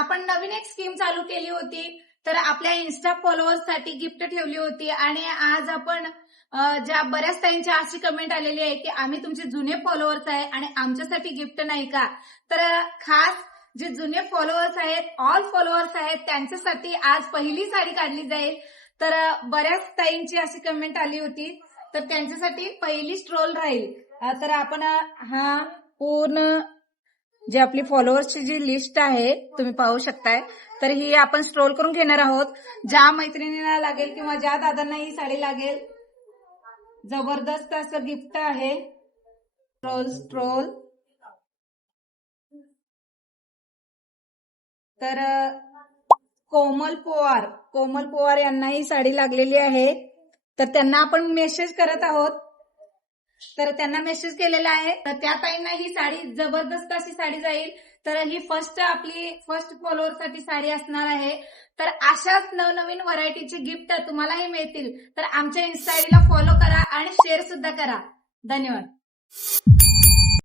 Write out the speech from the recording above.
आपण नवीन एक स्कीम चालू केली होती, तर आपल्या इन्स्टा फॉलोअर्स साठी गिफ्ट ठेवली होती आणि आज आपण ज्या बऱ्याच ताईंची अशी कमेंट आलेली आहे की आम्ही तुमचे जुने फॉलोअर्स आहे आणि आमच्यासाठी गिफ्ट नाही का. तर खास जे जुने फॉलोअर्स आहेत, ऑल फॉलोअर्स आहेत, त्यांच्यासाठी आज पहिली साडी काढली जाईल. तर बऱ्याच ताईंची अशी कमेंट आली होती, तर त्यांच्यासाठी पहिली स्ट्रोल राहील. तर आपण हा पूर्ण जे आपली फॉलोअर्सची जी लिस्ट आहे तुम्ही पाहू शकताय, तर ही आपण स्ट्रोल करून घेणार आहोत. ज्या मैत्रिणींना लागेल किंवा ज्या दादांना ही साडी लागेल, जबरदस्त असं गिफ्ट आहे. स्ट्रोल. तर कोमल पवार यांना ही साडी लागलेली आहे, तर त्यांना आपण मेसेज करत आहोत. तर त्यांना मेसेज केलेला आहे, तर त्या ताईंना ही साडी जबरदस्त अशी साडी जाईल. तर ही आपली फर्स्ट फॉलोअर साठी साडी असणार आहे. तर अशाच नवनवीन व्हरायटीचे गिफ्ट तुम्हालाही मिळतील. तर आमच्या इन्स्टा आयडीला फॉलो करा आणि शेअर सुद्धा करा. धन्यवाद.